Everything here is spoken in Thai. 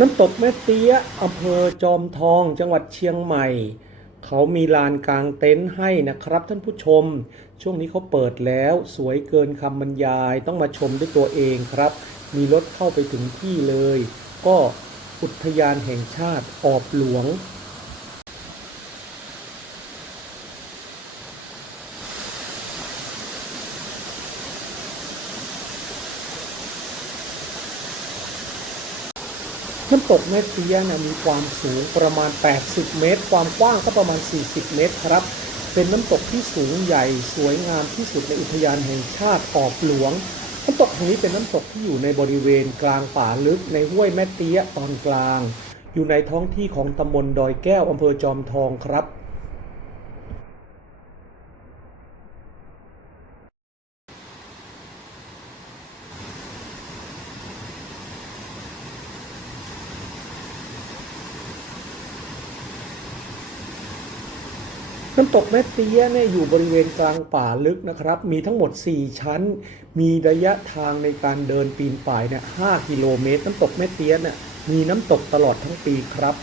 น้ำตกแม่เตี้ยอำเภอจอมทองจังหวัดเชียงใหม่ เขามีลานกลางเต็นท์ให้นะครับท่านผู้ชม ช่วงนี้เขาเปิดแล้วสวยเกินคำบรรยายต้องมาชมด้วยตัวเองครับ มีรถเข้าไปถึงที่เลย ก็อุทยานแห่งชาติออบหลวง น้ำตกแม่เตี้ยนะมีความสูงประมาณ 80 เมตร ความกว้างก็ประมาณ 40 เมตรครับ เป็นน้ำตกที่สูงใหญ่สวยงามที่สุดในอุทยานแห่งชาติออบหลวง น้ำตกแห่งนี้เป็นน้ำตกที่อยู่ในบริเวณกลางป่าลึกในห้วยแม่เตี้ยตอนกลาง อยู่ในท้องที่ของตำบลดอยแก้วอำเภอจอมทองครับ น้ำตกแม่เตี้ยเนี่ยอยู่บริเวณกลางป่าลึกนะครับ มีทั้งหมด 4 ชั้น มีระยะทางในการเดินปีนป่ายเนี่ย5กิโลเมตร น้ำตกแม่เตี้ยเนี่ยมีน้ำตกตลอดทั้งปีครับ